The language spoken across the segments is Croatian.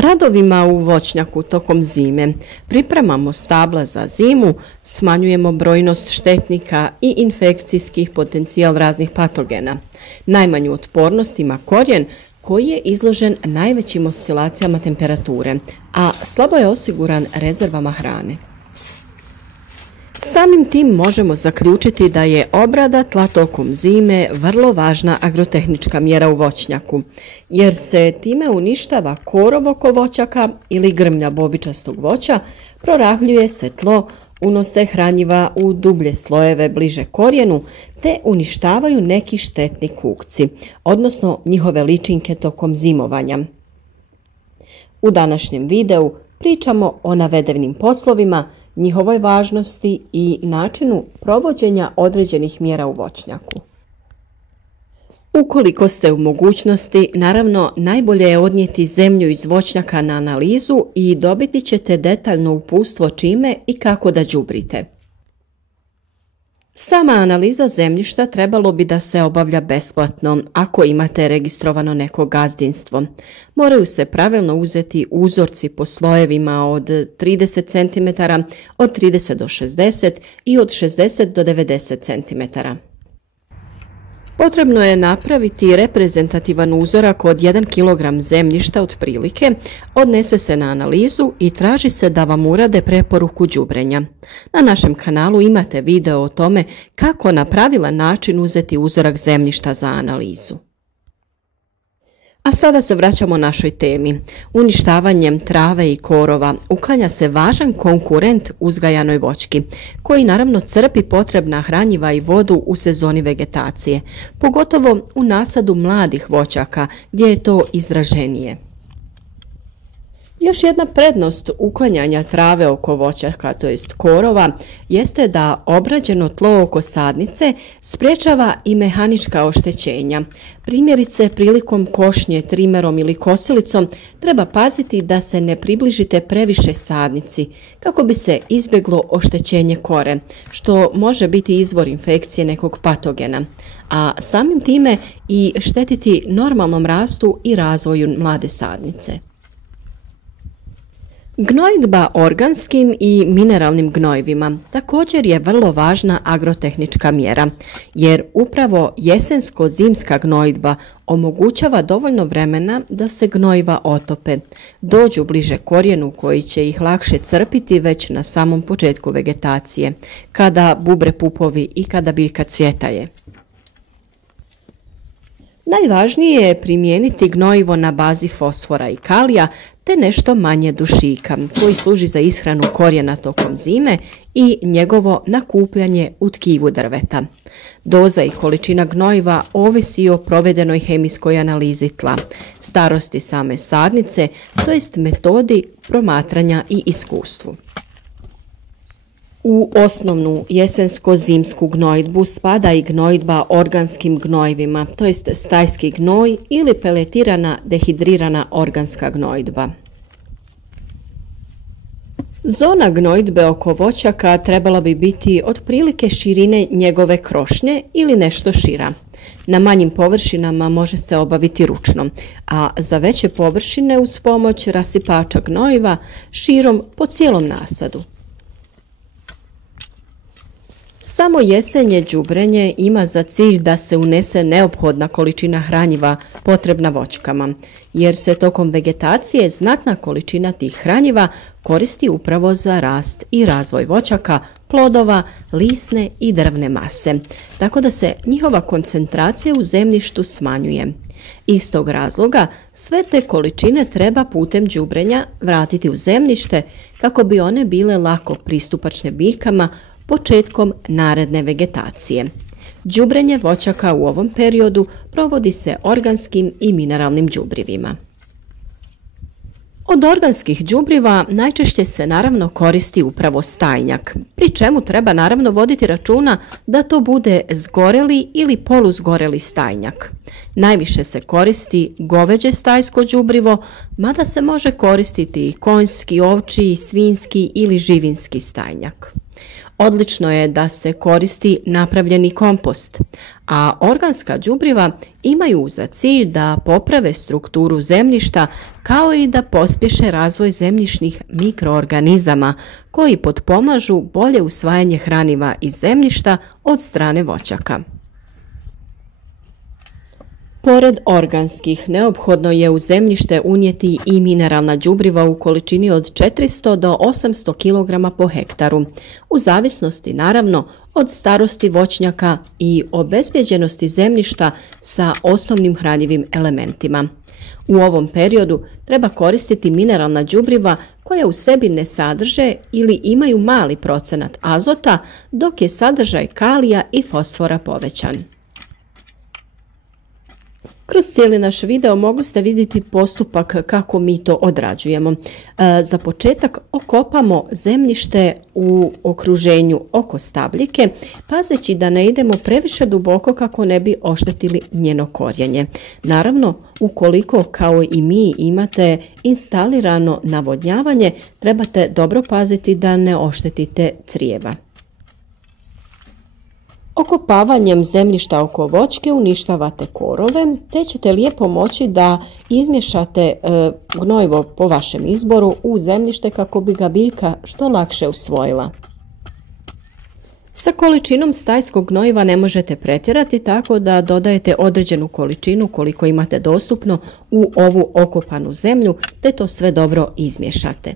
Radovima u voćnjaku tokom zime pripremamo stabla za zimu, smanjujemo brojnost štetnika i infekcijskih potencijal raznih patogena. Najmanju otpornost ima korijen koji je izložen najvećim oscilacijama temperature, a slabo je osiguran rezervama hrane. Samim tim možemo zaključiti da je obrada tla tokom zime vrlo važna agrotehnička mjera u voćnjaku, jer se time uništava korov oko voćaka ili grmlja bobičastog voća, prorahljuje se tlo, unose hranjiva u dublje slojeve bliže korijenu, te uništavaju neki štetni kukci, odnosno njihove ličinke tokom zimovanja. U današnjem videu pričamo o navedenim poslovima, njihovoj važnosti i načinu provođenja određenih mjera u voćnjaku. Ukoliko ste u mogućnosti, naravno najbolje je odnijeti zemlju iz voćnjaka na analizu i dobiti ćete detaljno uputstvo čime i kako da đubrite. Sama analiza zemljišta trebalo bi da se obavlja besplatno ako imate registrovano neko gazdinstvo. Moraju se pravilno uzeti uzorci po slojevima od 30 cm, od 30 do 60 i od 60 do 90 cm. Potrebno je napraviti reprezentativan uzorak od 1 kg zemljišta otprilike, odnese se na analizu i traži se da vam urade preporuku đubrenja. Na našem kanalu imate video o tome kako na pravilan način uzeti uzorak zemljišta za analizu. A sada se vraćamo našoj temi. Uništavanjem trave i korova uklanja se važan konkurent uzgajanoj voćki, koji naravno crpi potrebna hranjiva i vodu u sezoni vegetacije, pogotovo u nasadu mladih voćaka gdje je to izraženije. Još jedna prednost uklanjanja trave oko voćaka, to jest korova, jeste da obrađeno tlo oko sadnice sprječava i mehanička oštećenja. Primjerice, prilikom košnje trimerom ili kosilicom treba paziti da se ne približite previše sadnici, kako bi se izbjeglo oštećenje kore, što može biti izvor infekcije nekog patogena, a samim time i štetiti normalnom rastu i razvoju mlade sadnice. Gnojidba organskim i mineralnim gnojivima također je vrlo važna agrotehnička mjera, jer upravo jesensko-zimska gnojidba omogućava dovoljno vremena da se gnojiva otope, dođu bliže korijenu koji će ih lakše crpiti već na samom početku vegetacije, kada bubre pupovi i kada biljka cvjetaje. Najvažnije je primijeniti gnojivo na bazi fosfora i kalija te nešto manje dušika koji služi za ishranu korijena tokom zime i njegovo nakupljanje u tkivu drveta. Doza i količina gnojiva ovisi o provedenoj hemijskoj analizi tla, starosti same sadnice, to jest metodi promatranja i iskustvu. U osnovnu jesensko-zimsku gnojidbu spada i gnojidba organskim gnojivima, to jest stajski gnoj ili peletirana dehidrirana organska gnojidba. Zona gnojidbe oko voćaka trebala bi biti otprilike širine njegove krošnje ili nešto šira. Na manjim površinama može se obaviti ručno, a za veće površine uz pomoć rasipača gnojiva širom po cijelom nasadu. Samo jesenje đubrenje ima za cilj da se unese neophodna količina hranjiva potrebna voćkama, jer se tokom vegetacije znatna količina tih hranjiva koristi upravo za rast i razvoj voćaka, plodova, lisne i drvne mase, tako da se njihova koncentracija u zemljištu smanjuje. Iz tog razloga sve te količine treba putem đubrenja vratiti u zemljište kako bi one bile lako pristupačne biljkama početkom naredne vegetacije. Đubrenje voćaka u ovom periodu provodi se organskim i mineralnim đubrivima. Od organskih đubriva najčešće se naravno koristi upravo stajnjak, pri čemu treba naravno voditi računa da to bude zgoreli ili poluzgoreli stajnjak. Najviše se koristi goveđe stajsko đubrivo, mada se može koristiti i konjski, ovčji, svinjski ili živinski stajnjak. Odlično je da se koristi napravljeni kompost, a organska đubriva imaju za cilj da poprave strukturu zemljišta kao i da pospješe razvoj zemljišnih mikroorganizama koji potpomažu bolje usvajanje hraniva iz zemljišta od strane voćaka. Pored organskih, neophodno je u zemljište unijeti i mineralna đubriva u količini od 400 do 800 kg po hektaru, u zavisnosti naravno od starosti voćnjaka i obezbjeđenosti zemljišta sa osnovnim hranjivim elementima. U ovom periodu treba koristiti mineralna đubriva koja u sebi ne sadrže ili imaju mali procenat azota, dok je sadržaj kalija i fosfora povećan. Kroz cijeli naš video mogli ste vidjeti postupak kako mi to odrađujemo. Za početak okopamo zemljište u okruženju oko stabljike, pazeći da ne idemo previše duboko kako ne bi oštetili njeno korijenje. Naravno, ukoliko kao i mi imate instalirano navodnjavanje, trebate dobro paziti da ne oštetite crijeva. Okopavanjem zemljišta oko voćke uništavate korove, te ćete lijepo moći da izmiješate gnojivo po vašem izboru u zemljište kako bi ga biljka što lakše usvojila. Sa količinom stajskog gnojiva ne možete pretjerati, tako da dodajete određenu količinu koliko imate dostupno u ovu okopanu zemlju, te to sve dobro izmiješate.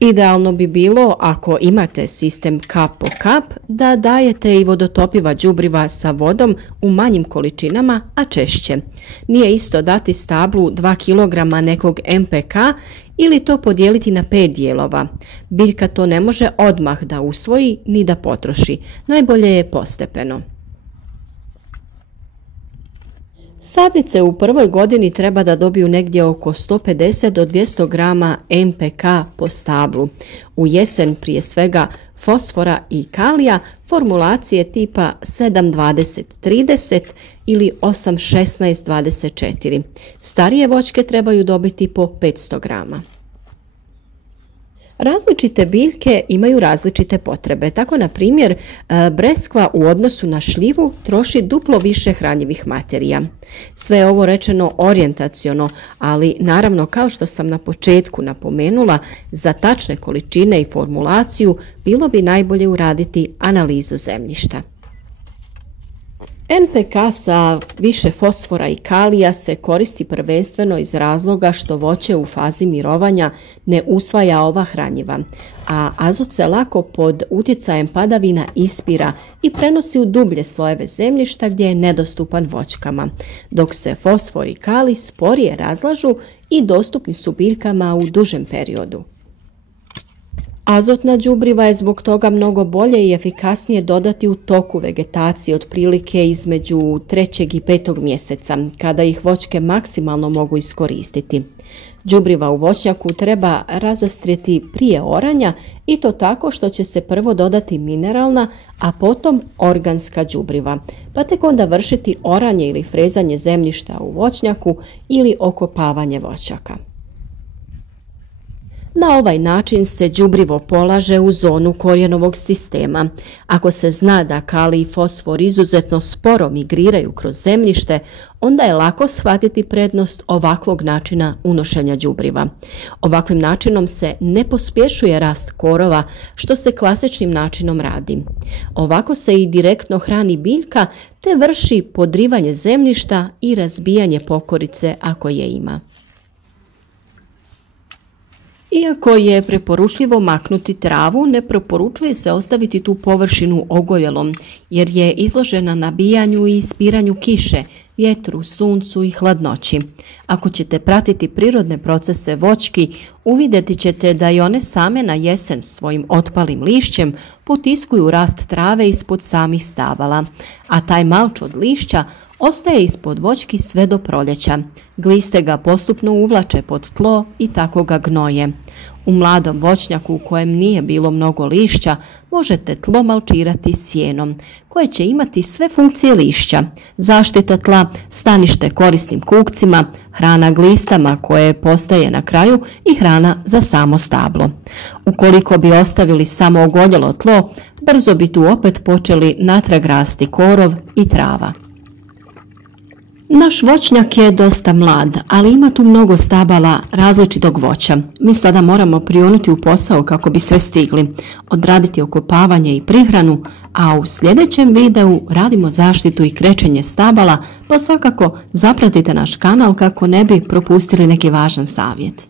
Idealno bi bilo, ako imate sistem kap po kap, da dajete i vodotopiva đubriva sa vodom u manjim količinama, a češće. Nije isto dati stablu 2 kg nekog NPK ili to podijeliti na 5 dijelova. Biljka to ne može odmah da usvoji ni da potroši. Najbolje je postepeno. Sadnice u prvoj godini treba da dobiju negdje oko 150 do 200 grama NPK po stablu. U jesen prije svega fosfora i kalija, formulacije tipa 7-20-30 ili 8-16-24. Starije voćke trebaju dobiti po 500 grama. Različite biljke imaju različite potrebe. Tako, na primjer, breskva u odnosu na šljivu troši duplo više hranjivih materija. Sve je ovo rečeno orijentaciono, ali naravno, kao što sam na početku napomenula, za tačne količine i formulaciju bilo bi najbolje uraditi analizu zemljišta. NPK sa više fosfora i kalija se koristi prvenstveno iz razloga što voće u fazi mirovanja ne usvaja ova hranjiva, a azot se lako pod utjecajem padavina ispira i prenosi u dublje slojeve zemljišta gdje je nedostupan voćkama, dok se fosfor i kalij sporije razlažu i dostupni su biljkama u dužem periodu. Azotna đubriva je zbog toga mnogo bolje i efikasnije dodati u toku vegetacije, otprilike između 3. i 5. mjeseca, kada ih voćke maksimalno mogu iskoristiti. Đubriva u voćnjaku treba razastrijeti prije oranja i to tako što će se prvo dodati mineralna, a potom organska đubriva, pa tek onda vršiti oranje ili frezanje zemljišta u voćnjaku ili okopavanje voćaka. Na ovaj način se đubrivo polaže u zonu korijenovog sistema. Ako se zna da kalij i fosfor izuzetno sporo migriraju kroz zemljište, onda je lako shvatiti prednost ovakvog načina unošenja đubriva. Ovakvim načinom se ne pospješuje rast korova, što se klasičnim načinom radi. Ovako se i direktno hrani biljka, te vrši podrivanje zemljišta i razbijanje pokorice ako je ima. Iako je preporučljivo maknuti travu, ne preporučuje se ostaviti tu površinu ogoljelom, jer je izložena nabijanju i ispiranju kiše, vjetru, suncu i hladnoći. Ako ćete pratiti prirodne procese voćki, uvidjeti ćete da i one same na jesen svojim otpalim lišćem potiskuju rast trave ispod samih stabala, a taj malč od lišća Ostaje ispod voćki sve do proljeća. Gliste ga postupno uvlače pod tlo i tako ga gnoje. U mladom voćnjaku u kojem nije bilo mnogo lišća možete tlo malčirati sjenom, koje će imati sve funkcije lišća: zaštita tla, stanište korisnim kukcima, hrana glistama koje postaje na kraju i hrana za samo stablo. Ukoliko bi ostavili samo ogoljelo tlo, brzo bi tu opet počeli natrag rasti korov i trava. Naš voćnjak je dosta mlad, ali ima tu mnogo stabala različitog voća. Mi sada moramo prionuti u posao kako bi sve stigli, odraditi okopavanje i prihranu, a u sljedećem videu radimo zaštitu i krečenje stabala, pa svakako zapratite naš kanal kako ne bi propustili neki važan savjet.